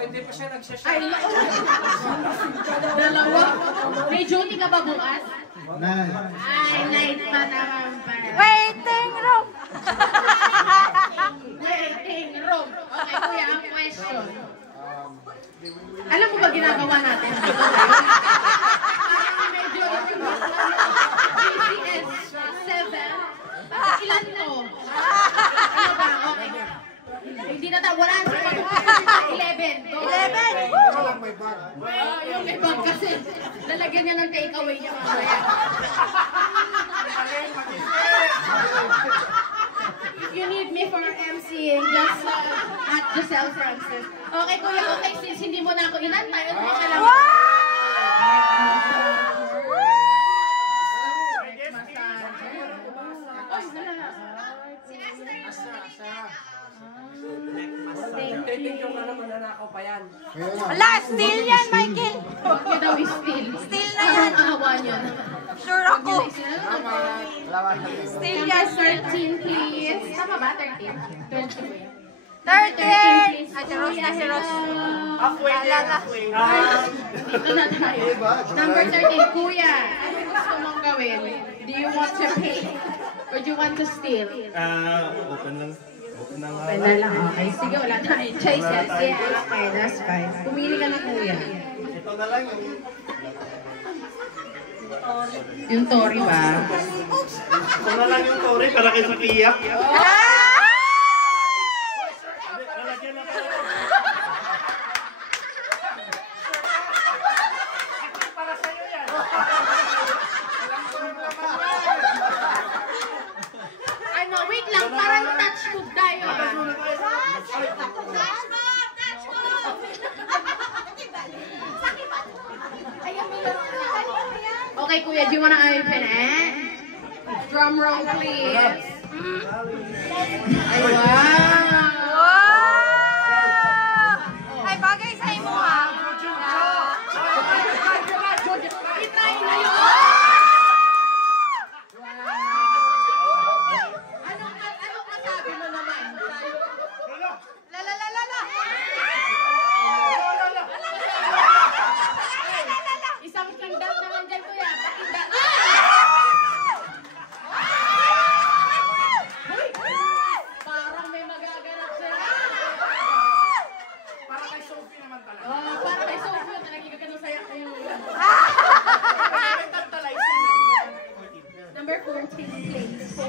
hindi pa siya nagsasya. Ay, dalawa. May duty ka ba bukas? Ay, night pa naman pa. Waiting room! Waiting room. Okay, kuya, ang question. Alam mo ba ginagawa natin? Medyo BTS 7. Ilan to? Ano ba? Okay. Hindi na tayo. Wala sa pag 11. 11! Yung may bag kasi. Lalagyan niya ng takeaway niya mamaya. If you need me for MCing, just at Giselle Francis. Okay, kuya, okay, since hindi mo na ako inantay, okay ka lang. Titigyan ka naman, nanakaw pa yan. Wala, steal yan, Michael! Huwag niya daw steal. Steal na yan! Ang awa niya. Sure ako! Steal yan! 13, please. Tama ba? 13? 20. 13! Ate Rose na si Rose. Halfway Alala. halfway. Dito na tayo. Number 13, kuya. Ano gusto mong gawin? Do you want to pay? Or do you want to steal? Open lang. Open na nga. Pwede lang. Okay, sige, wala tayong choices. Yeah, okay, that's fine. Pumili ka na, kuya. Ito na lang yung... Yung Tory ba? Ito na lang yung Tory para kay Sophia. Lalagyan na pala. Para sa'yo yan. Ano, wait lang. Parang touch hook tayo. Okay, kuya, do you wanna open it? Drum roll, please. Ay, wow! Wow! Ay, bagay sa imo ha. Itry na yun! Anong masabi mo naman? Lalalala! Isang kingdom naman dyan, kuya. Pakinggan. Parang may magaganap siya. Para kay Sophie naman talaga. Oh, para kay Sophie, talagang ganun saya kayo. Number 14, please.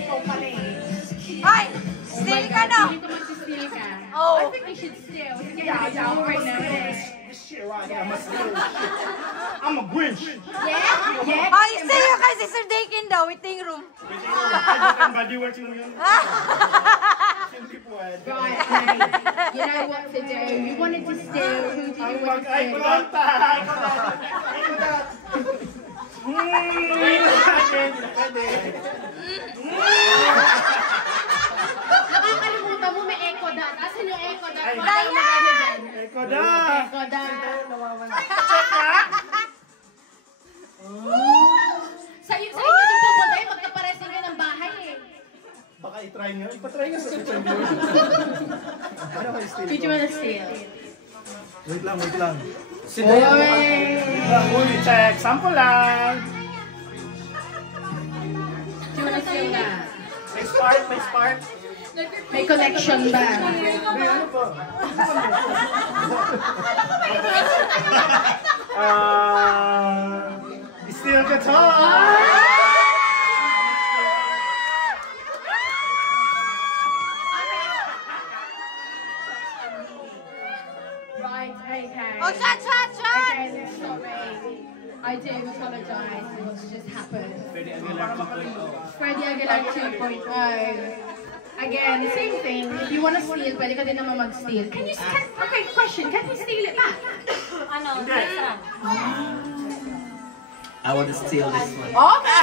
Ikaw pala eh. Ay! Steal ka na! Hindi ko mag-steal ka. Oh. I think you should steal. Sige, yeah, right now. This shit right here, I'm a steal. I'm a Grinch. Yeah? Yeah? Ay, steal ka kay Sister Dakin daw, waiting room. Kan body working mo yun. Hindi pwede. Right, right. You know what to do. You wanted to steal. Who do you want to Mag-eye steal? contact. Pwede. Nakakalimutan mo, may echo dot. Asan yung echo dot? Eko da. Echo dot. Sa inyo din pupunta eh, magkapares kayo ng bahay eh. Baka i-try nyo. Ipa-try nyo sa kitchen nyo. Ano kayo steal Did you ko? want to steal? Wait lang, wait lang. Uy, check. Sample lang. Do you want to steal na? May spark, may spark. May connection ba? Ano po? Steal guitar! Right, okay. Oh, shot, shot, shot! Okay, sorry. I do apologize for what's just happened. Freddie Aguilar 2.0. Again, same thing. If you want to steal, pwede ka din naman mag-steal. Can you, okay, question, can you steal it back? Ano? I want to steal this one. Okay!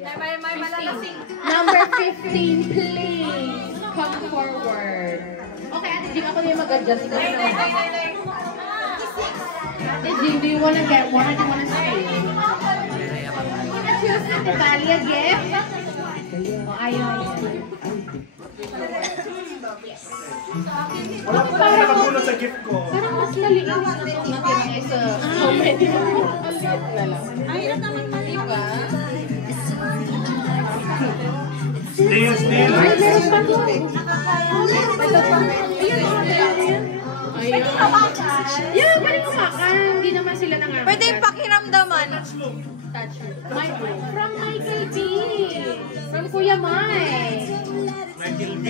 May malalasing. Number 15, please. Come forward. Okay, Ate Jing, ako na yung mag-adjust. Ate Jing, do you wanna get one or do you wanna stay? Choose Ate Bali a gift? Ayaw. Wala pa tayo nakabunod sa gift ko. Parang mas maliit na itong natin sa comedy. Ang liit na lang. Ang hirap naman Diba? Snail. Ay, meron pa doon. Ito pa. Ayun. Yeah, pwede kumakan. Hindi naman sila nangangakan. Pwede yung pakiramdaman. Touch. From Michael B. From Kuya Mai. Michael B.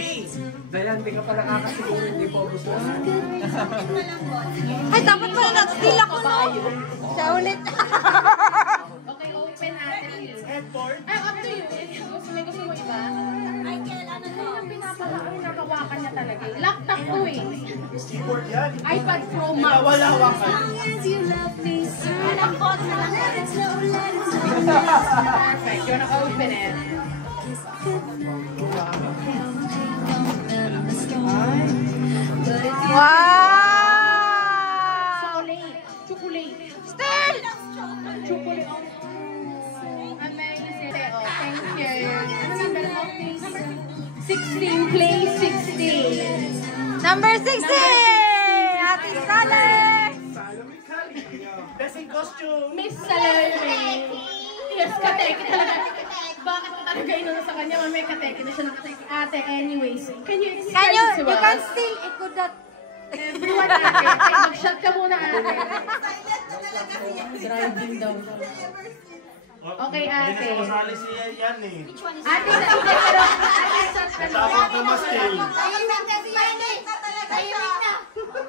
Dahil hindi ka pa nakakasiguro, hindi po gusto. Ay, dapat pala nag-steal ako, no? Siya ulit. Okay, open natin. Headboard. Ay, up to you. Gusto mo iba? Ay, kailan ano? Pinapawakan niya talaga. Laptop ko eh. Keyboard yan. iPad Pro Max. Wala hawakan. Anak ko, Perfect. You wanna open it? Wow! Chocolate. Still! Chocolate. Amazing. Oh, thank you. Ano number mo, please? 16, please. 16. Number 16! Ate Sale! Best in costume. Miss Salome. Yes, kateke talaga. Bakit ko talaga inuna sa kanya? May kateke na siya nakateke. Ate, anyways. Can you explain to You us? can still echo that. Everyone, ate. Okay, mag-shot ka muna, ate. Driving daw. Okay, ate. Hindi na sumasali si yan eh. Ate, pero ate, shot ka Tawag muna. na mastil.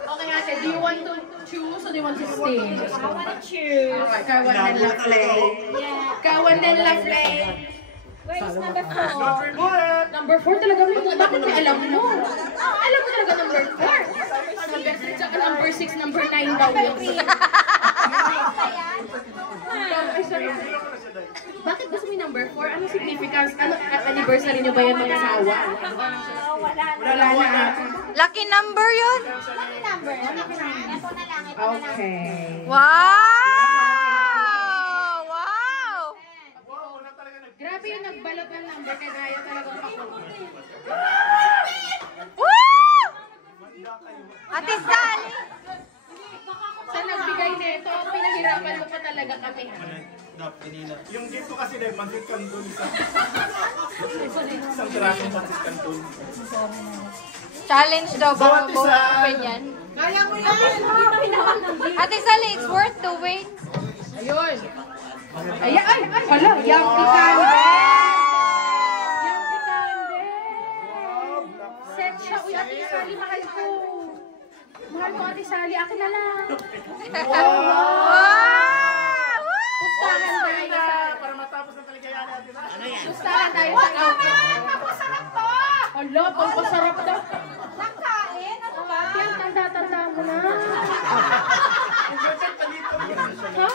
Okay, ate, do you want to choose or do you want to stay? I want to choose. Okay, Kawan din lovely. Kawan din lovely. Where is number 4? Don't remove it. Number 4 talaga mo. Bakit may alam mo? Alam mo talaga number 4. Number 3, tsaka number 6, number 9 daw yun. Ay, sorry. Bakit gusto mo yung number 4? Ano significance? Ano anniversary nyo ba yan mag-asawa? Wala na. Lucky number yun? Okay. Wow! Wow! Grabe yung nagbalot ng number kaya kaya talagang pakulong. Woo! Ate Sally! Sa nagbigay nito, pinahirapan mo pa talaga kami. Yung gift ko kasi dahil pancit canton isa. Isang pirasong pancit canton. Challenge daw ba Bawat both isa. open yan? Kaya mo yan! Ate Sally, it's worth the wait. Ayun. Ay, hala, yumpy candy. Yumpy candy. Set siya. Uy, Ate Sally, mahal ko. Mahal ko, Ate Sally. Akin na lang. Wow! Pustahan tayo sa... Para matapos ng kaligayahan natin. Pustahan tayo sa outfit. Napasarap to! Hala, pampasarap daw. Nakain? Ano ba? Yan, tanda-tanda mo na. Ha?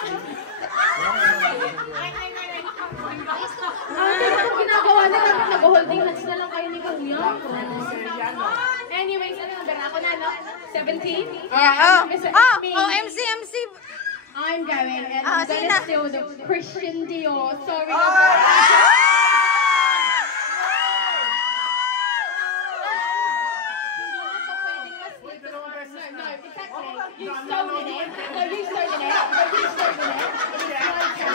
Ate, ano ginagawa na namin? Nag-holding hands na lang kayo ni Kuya. Anyways, ano number? Ako na, no? 17? Yeah, Me. MC. I'm going and Ah, I'm sige gonna na. steal the Christian Dior. Sorry. You stolen it. No, you stolen it. No, you stolen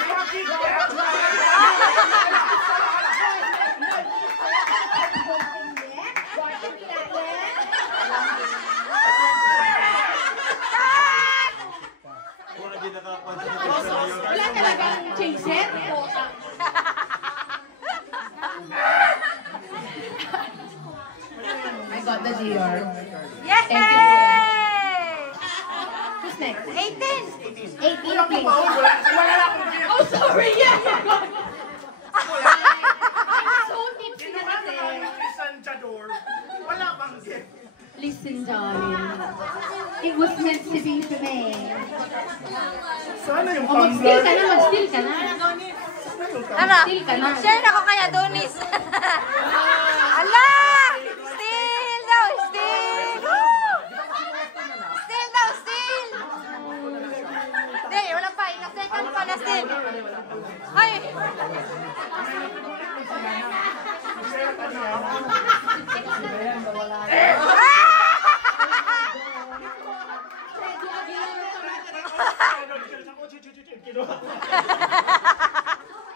Wala talagang chaser. I got the Dior. Yay! Thank you, Kuya. Who's next? 18! 18, please. Oh, sorry. Yeah. I'm so tipsy na kasi. Wala pang gift. Listen, darling. It was meant to be for me. Sana yung Oh, mag-steal ka tumbler. na, mag-steal ka na. Ano? Still ka na. Share na ko kaya, Donis. Ala! Still daw, still! Woo! Still daw, still! Hindi, wala pa. Ina-second pa na still. Ay!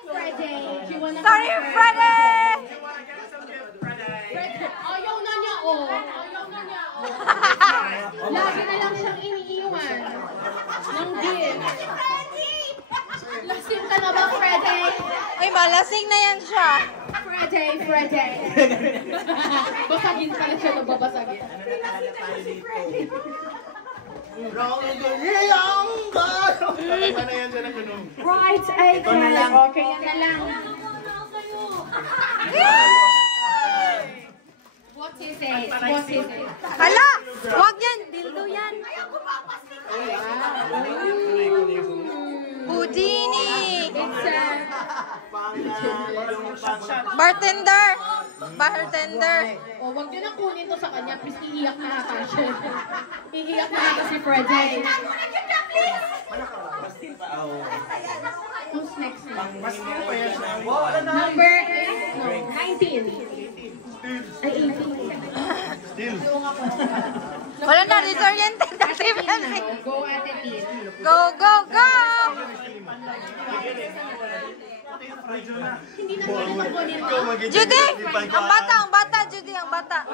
Friday, you wanna Sorry, Friday! Ayaw na niya, oh. Ayaw na niya, oh. Lagi na lang siyang iniiwan ng gift. Lasing ka na ba, Friday? Ay, malasing na yan siya. Friday. Basagin pala siya, nababasagin. Ano yan dyan ang ganun? Right, ay, okay, yan na lang. What is it? What is it? Hala! Huwag yan! Dildo yan! Houdini! It's Bartender! Bartender! oh, wag niyo na kunin to sa kanya. Please, iiyak na ata siya. Iiyak na ata si Friday. Who's next? Number 19. Ay, 18. Wala na, disoriented na si Melvin. Go at it. Go, go, go! Hindi na pwede kunin mo. Judy! Ang bata, Judy, ang bata.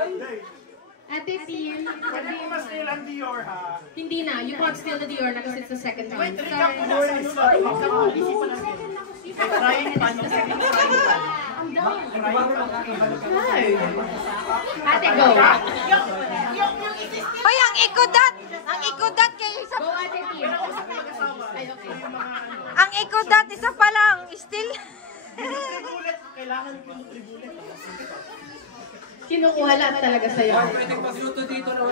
Ate Tin. Pwede mo mas nilang Dior, ha? Hindi na. You can't steal the Dior na kasi it's the second time. Wait, recap mo na sa isipan natin. Frying pan, yung second frying pan. I'm done. Ate, go. Hoy, ang ikudat! Ang ikudat kay isa. Go, Ate Tin. Ay, okay. Ang ikudat, isa pa lang. Still. Tribulet, kailangan yung tribulet. Kinukuha lang talaga sa'yo. Pwede pagluto dito ng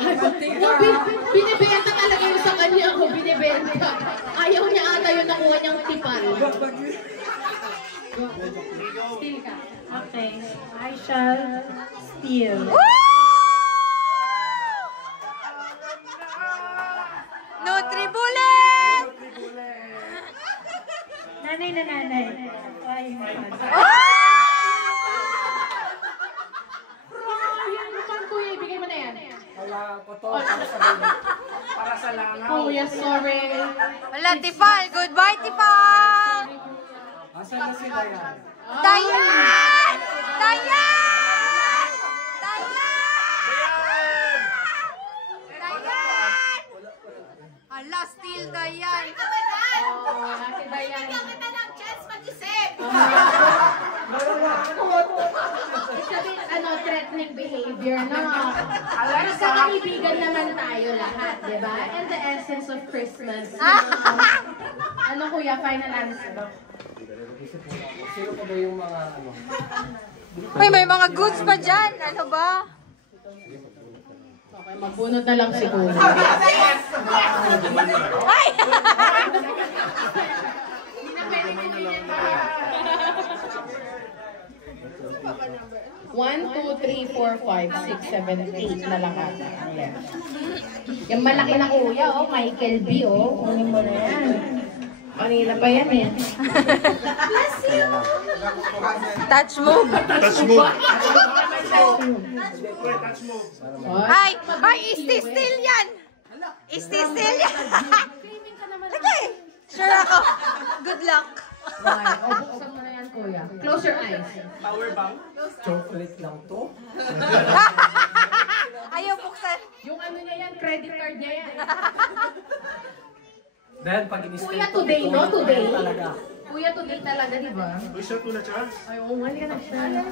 binibenta talaga yung sa kanya ako. Binibenta. Ayaw niya ata yung nakuha niyang tipan. Steal ka. Okay. I shall steal. Nutribullet! Nanay na nanay. Ay, yan naman kuya. Ibigay mo na yan. Para sa langaw. Oh, yes, sorry. Wala, Tifal. Goodbye, Tifal! Asan na si Dayan? Dayan! Dayan! Dayan! Dayan! Ala, still Dayan. Oh, Ate Dayan. It's a bit, threatening behavior, no? Pero sa kaibigan naman tayo lahat, di ba? And the essence of Christmas. Ano kuya, final answer? Sino pa ba yung mga ano? Uy, may mga goods pa dyan. Ano ba? Okay, magbunod na lang siguro. Ay! Hindi na pwede ganyan. 1, 2, 3, 4, 5, 6, 7, 8 na lang ata. Ayan. Yung malaki na kuya, oh, Michael B, oh. Kunin mo na yan. Kanina pa yan eh. Touch move. Touch move. Touch move. Ay! Ay, isti-still yan! Isti-still yan! Lagay! Sure ako. Good luck. Okay, oh, buksan mo na yan kuya. Close your eyes. Power bank. Chocolate lang to? Ayaw buksan. Yung ano niya yan, credit card niya yan. Then, pag in-stay Kuya, today, no? Today. talaga. Kuya, today talaga, di ba? Uy, siya to na siya. Ay, oo, nga na siya.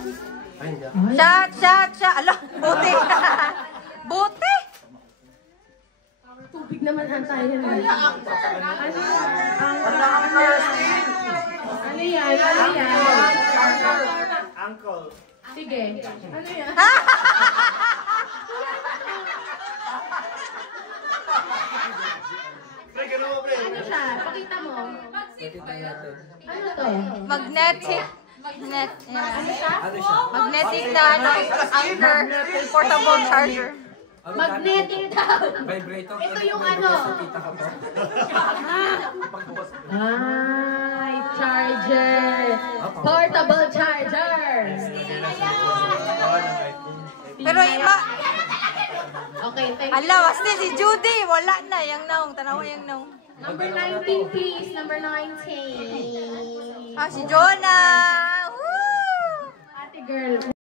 Ay, hindi. Shot, shot, shot. Ala, buti. Buti. Tubig naman ata yan. Ano yan? Ano yan? Uncle. Sige. Ano yan? Pre, ganun mo, pre. Ano siya? Pakita mo. Ano to? Magnetic. Magnetic na anchor. Portable charger. Magnetic daw. Vibrator. Ito yung ano. Ay, charger. Portable charger. Pero iba. Okay, thank you. Ala, wasti si Judy. Wala na. Yang naong. Tanawa yang naong. Number 19, please. Number 19. Ah, si Jonah. Woo! Ate girl.